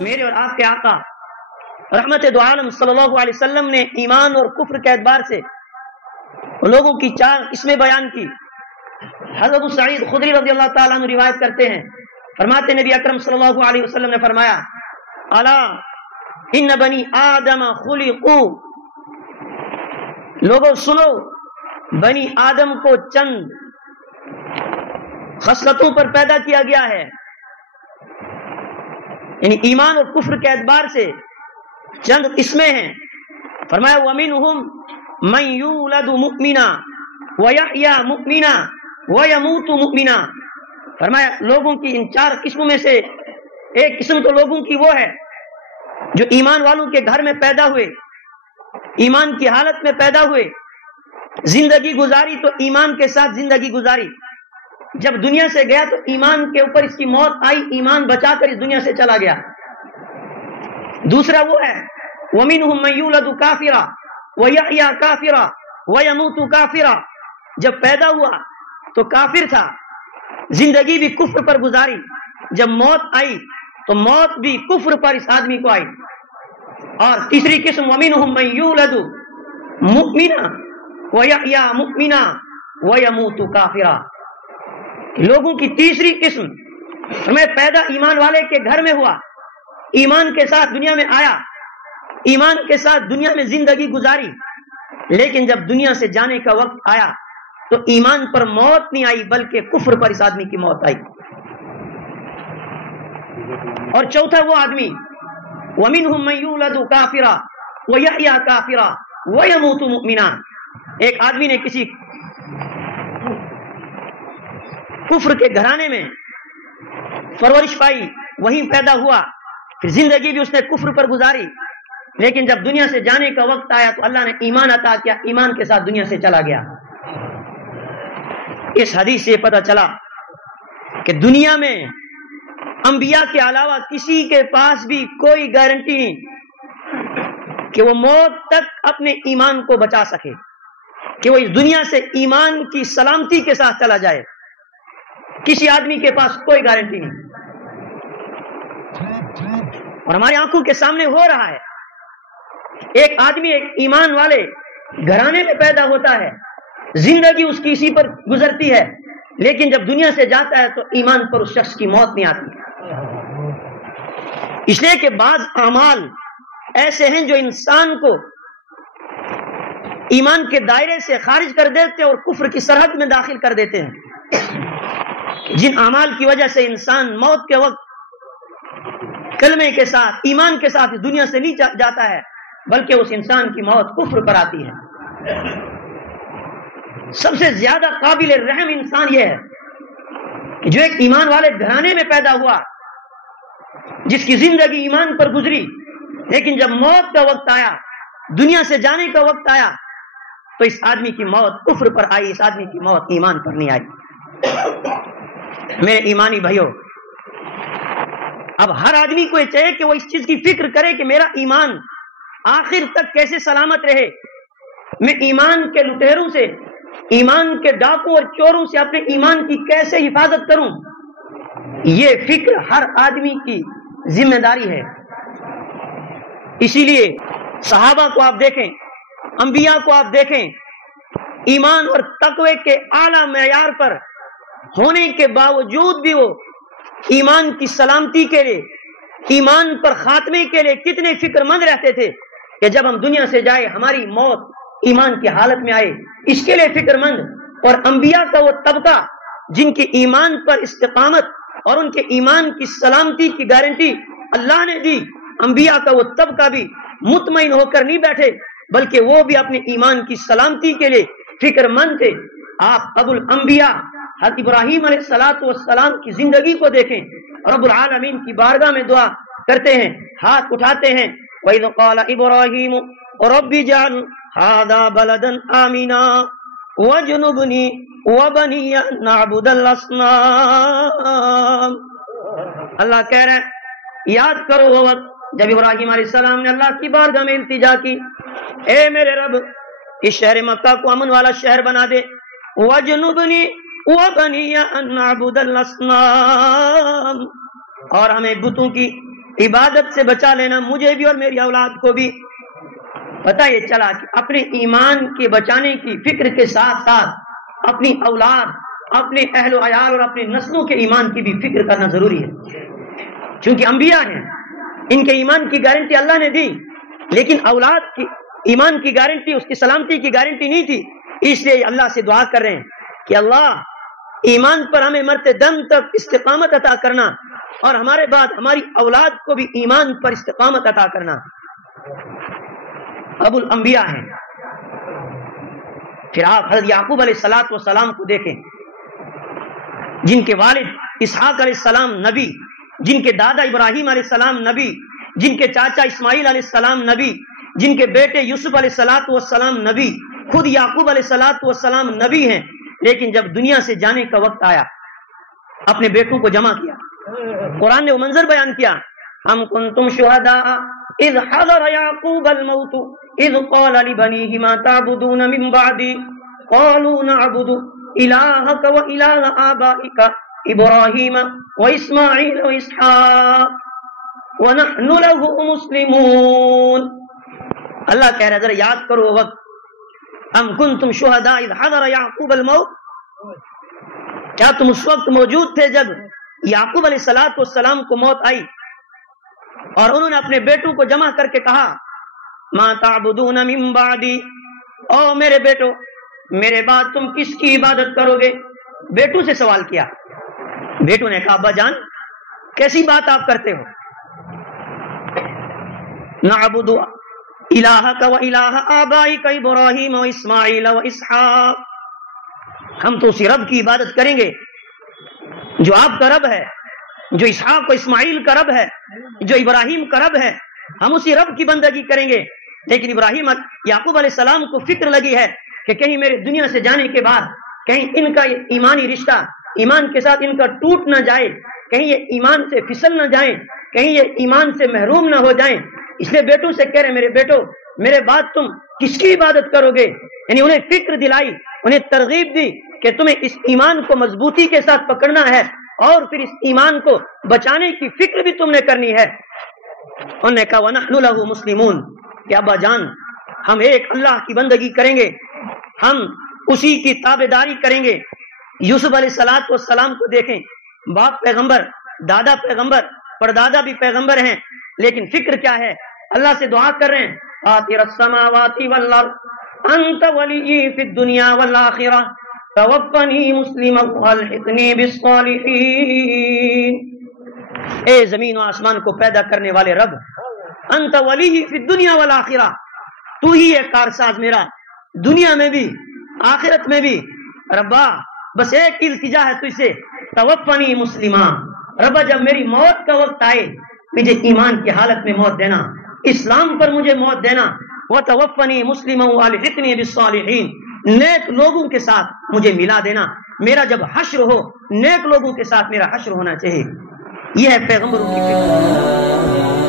میرے اور آپ کے آقا رحمت دو عالم صلی اللہ علیہ وسلم نے ایمان اور کفر کے اعتبار سے لوگوں کی 4 قسمیں بیان کی۔ حضرت سعید خدری رضی اللہ تعالیٰ عنہ روایت کرتے ہیں، فرماتے نبی اکرم صلی اللہ علیہ وسلم نے فرمایا، الا ان بنی آدم خلقوا، لوگوں سنو، بنی آدم کو چند خصلتوں پر پیدا کیا گیا ہے، یعنی ایمان اور کفر کے اعتبار سے چند قسمیں ہیں۔ فرمایا وَمِنْهُمْ مَنْ يُولَدُ مُؤْمِنًا وَيَحْيَا مُؤْمِنًا وَيَمُوتُ مُؤْمِنًا۔ فرمایا لوگوں کی ان 4 قسموں میں سے ایک قسم تو لوگوں کی وہ ہے جو ایمان والوں کے گھر میں پیدا ہوئے، ایمان کی حالت میں پیدا ہوئے، زندگی گزاری تو ایمان کے ساتھ زندگی گزاری، جب دنیا سے گیا تو ایمان کے اوپر اس کی موت آئی، ایمان بچا کر اس دنیا سے چلا گیا۔ دوسرا وہ ہے وَمِنْهُمْ مَنْ يُولَدُ كَافِرًا وَيَحْيَا كَافِرًا وَيَمُوتُ كَافِرًا، جب پیدا ہوا تو کافر تھا، زندگی بھی کفر پر گزاری، جب موت آئی تو موت بھی کفر پر اس آدمی کو آئی۔ اور تیسری قسم وَمِنْهُمْ مَنْ يُولَدُ مُؤْمِنًا وَيَحْيَا مُؤْمِنًا وَيَمُوتُ كَافِرًا، لوگوں کی تیسری قسم ہمیں پیدا ایمان والے کے گھر میں ہوا، ایمان کے ساتھ دنیا میں آیا، ایمان کے ساتھ دنیا میں زندگی گزاری، لیکن جب دنیا سے جانے کا وقت آیا تو ایمان پر موت نہیں آئی بلکہ کفر پر اس آدمی کی موت آئی۔ اور چوتھا وہ آدمی وَمِنْهُمْ مَنْ يُولَدُ كَافِرًا وَيَحْيَا كَافِرًا وَيَمُوتُ مُؤْمِنًا، ایک آدمی نے کسی کفر کے گھرانے میں پرورش پائی، وہیں پیدا ہوا، پھر زندگی بھی اس نے کفر پر گزاری، لیکن جب دنیا سے جانے کا وقت آیا تو اللہ نے ایمان عطا کیا، ایمان کے ساتھ دنیا سے چلا گیا۔ اس حدیث سے پتہ چلا کہ دنیا میں انبیاء کے علاوہ کسی کے پاس بھی کوئی گارنٹی نہیں کہ وہ موت تک اپنے ایمان کو بچا سکے، کہ وہ اس دنیا سے ایمان کی سلامتی کے ساتھ چلا جائے، کسی آدمی کے پاس کوئی گارنٹی نہیں۔ اور ہماری آنکھوں کے سامنے ہو رہا ہے، ایک آدمی ایک ایمان والے گھرانے میں پیدا ہوتا ہے، زندگی اس کی اسی پر گزرتی ہے، لیکن جب دنیا سے جاتا ہے تو ایمان پر اس شخص کی موت نہیں آتی، اس لیے کہ بعض اعمال ایسے ہیں جو انسان کو ایمان کے دائرے سے خارج کر دیتے اور کفر کی سرحد میں داخل کر دیتے ہیں، جن اعمال کی وجہ سے انسان موت کے وقت کلمے کے ساتھ ایمان کے ساتھ اس دنیا سے نہیں جاتا ہے بلکہ اس انسان کی موت کفر پر آتی ہے۔ سب سے زیادہ قابل رحم انسان یہ ہے کہ جو ایک ایمان والے گھرانے میں پیدا ہوا، جس کی زندگی ایمان پر گزری، لیکن جب موت کا وقت آیا، دنیا سے جانے کا وقت آیا تو اس آدمی کی موت کفر پر آئی، اس آدمی کی موت ایمان پر نہیں آئی۔ میرے ایمانی بھائیوں، اب ہر آدمی کو یہ چاہیے کہ وہ اس چیز کی فکر کرے کہ میرا ایمان آخر تک کیسے سلامت رہے، میں ایمان کے لٹیروں سے، ایمان کے ڈاکوں اور چوروں سے اپنے ایمان کی کیسے حفاظت کروں، یہ فکر ہر آدمی کی ذمہ داری ہے۔ اسی لیے صحابہ کو آپ دیکھیں، انبیاء کو آپ دیکھیں، ایمان اور تقوی کے اعلیٰ معیار پر ہونے کے باوجود بھی وہ ایمان کی سلامتی کے لیے، ایمان پر خاتمے کے لیے کتنے فکر مند رہتے تھے کہ جب ہم دنیا سے جائے ہماری موت ایمان کی حالت میں آئے، اس کے لیے فکر مند۔ اور انبیاء کا وہ طبقہ جن کی ایمان پر استقامت اور ان کے ایمان کی سلامتی کی گارنٹی اللہ نے دی، انبیاء کا وہ طبقہ بھی مطمئن ہو کر نہیں بیٹھے بلکہ وہ بھی اپنے ایمان کی سلامتی کے لیے فکر مند تھے۔ آپ ابو الانبیاء حضرت ابراہیم علیہ السلام کی زندگی کو دیکھیں، رب العالمین کی بارگاہ میں دعا کرتے ہیں، ہاتھ اٹھاتے ہیں، وَإِذْ قَالَ إِبْرَاهِيمُ رَبِّ اجْعَلْ هَٰذَا بَلَدًا آمِنًا وَاجْنُبْنِي وَبَنِيَّ أَن نَّعْبُدَ الْأَصْنَامَ۔ اللہ کہہ رہے ہیں یاد کرو وہ وقت جب ابراہیم علیہ السلام نے اللہ کی بارگاہ میں التجا کی، اے میرے رب اس شہر مکہ کو امن والا شہر بنا دے، وَاجْنُبْنِي وَبَنِيَّ أَن نَّعْبُدَ الْأَصْنَامَ، اور ہمیں بتوں کی عبادت سے بچا لینا مجھے بھی اور میری اولاد کو بھی۔ پتہ یہ چلا کہ اپنے ایمان کے بچانے کی فکر کے ساتھ ساتھ اپنی اولاد، اپنے اہل و عیال اور اپنے نسلوں کے ایمان کی بھی فکر کرنا ضروری ہے، چونکہ انبیاء ہیں، ان کے ایمان کی گارنٹی اللہ نے دی، لیکن اولاد کی ایمان کی گارنٹی، اس کی سلامتی کی گارنٹی نہیں تھی۔ اس لیے اللہ سے دعا کر رہے ہیں کہ اللہ ایمان پر ہمیں مرتے دم تک استقامت عطا کرنا، اور ہمارے بعد ہماری اولاد کو بھی ایمان پر استقامت عطا کرنا۔ ابو الانبیاء ہیں۔ پھر آپ حضرت یعقوب علیہ السلام کو دیکھیں، جن کے والد اسحاق علیہ السلام نبی، جن کے دادا ابراہیم علیہ السلام نبی، جن کے چاچا اسماعیل علیہ السلام نبی، جن کے بیٹے یوسف علیہ السلام نبی، خود یعقوب علیہ السلام نبی ہیں، لیکن جب دنیا سے جانے کا وقت آیا اپنے بیٹوں کو جمع کیا۔ قرآن نے وہ منظر بیان کیا، ام کنتم شہداء اذ حضر یعقوب الموت اذ قال لبنیہ ما تعبدون من بعدی قالوا نعبد الہک و الہ آبائک ابراہیم و اسماعیل و اسحاق ونحن له مسلمون۔ اللہ کہہ رہا ہے ذرا یاد کرو وہ وقت، ام کنتم شہداء اذ حضر یعقوب الموت، کیا تم اس وقت موجود تھے جب یعقوب علیہ السلام کو موت آئی اور انہوں نے اپنے بیٹوں کو جمع کر کے کہا ما تعبدون من بعدی، او میرے بیٹو میرے بعد تم کس کی عبادت کرو گے؟ بیٹوں سے سوال کیا۔ بیٹوں نے کہا ابا جان کیسی بات آپ کرتے ہو، نعبد الہک و الہ آبائک ابراہیم و اسماعیل و اسحاق، ہم تو اسی رب کی عبادت کریں گے جو آپ کا رب ہے، جو اسحاق و اسماعیل کا رب ہے، جو ابراہیم کا رب ہے، ہم اسی رب کی بندگی کریں گے۔ لیکن یعقوب علیہ السلام کو فکر لگی ہے کہ کہیں میرے دنیا سے جانے کے بعد کہیں ان کا ایمانی رشتہ ایمان کے ساتھ ان کا ٹوٹ نہ جائے، کہیں یہ ایمان سے پھسل نہ جائیں، کہیں یہ ایمان سے محروم نہ ہو جائیں۔ اس لیے بیٹوں سے کہہ رہے میرے بیٹو میرے بعد تم کس کی عبادت کرو گے؟ یعنی انہیں فکر دلائی، انہیں ترغیب دی کہ تمہیں اس ایمان کو مضبوطی کے ساتھ پکڑنا ہے اور پھر اس ایمان کو بچانے کی فکر بھی تم نے کرنی ہے۔ انہوں نے کہا وَنَحْنُ لَهُ مُسْلِمُونَ، کہ ابا جان ہم ایک اللہ کی بندگی کریں گے، ہم اسی کی تابعداری کریں گے۔ یوسف علیہ السلام کو دیکھیں، باپ پیغمبر، دادا پیغمبر، پردادا بھی پیغمبر ہیں، لیکن فکر کیا ہے؟ اللہ سے دعا کر رہے ہیں فاطر السماوات والارض انت ولی فی الدنیا والآخرہ توفنی مسلما والحقنی بالصالحین۔ اے زمین و آسمان کو پیدا کرنے والے رب، انت ولی فی الدنیا والآخرہ، تو ہی ہے کارساز میرا دنیا میں بھی آخرت میں بھی۔ ربا بس ایک التجا ہے تجھ سے، توفنی مسلما، ربا جب میری موت کا وقت آئے مجھے ایمان کی حالت میں موت دینا، اسلام پر مجھے موت دینا، وتوفنی مسلما والحقنی بالصالحین، نیک لوگوں کے ساتھ مجھے ملا دینا، میرا جب حشر ہو نیک لوگوں کے ساتھ میرا حشر ہونا چاہیے۔ یہ ہے پیغمبروں کی فکر۔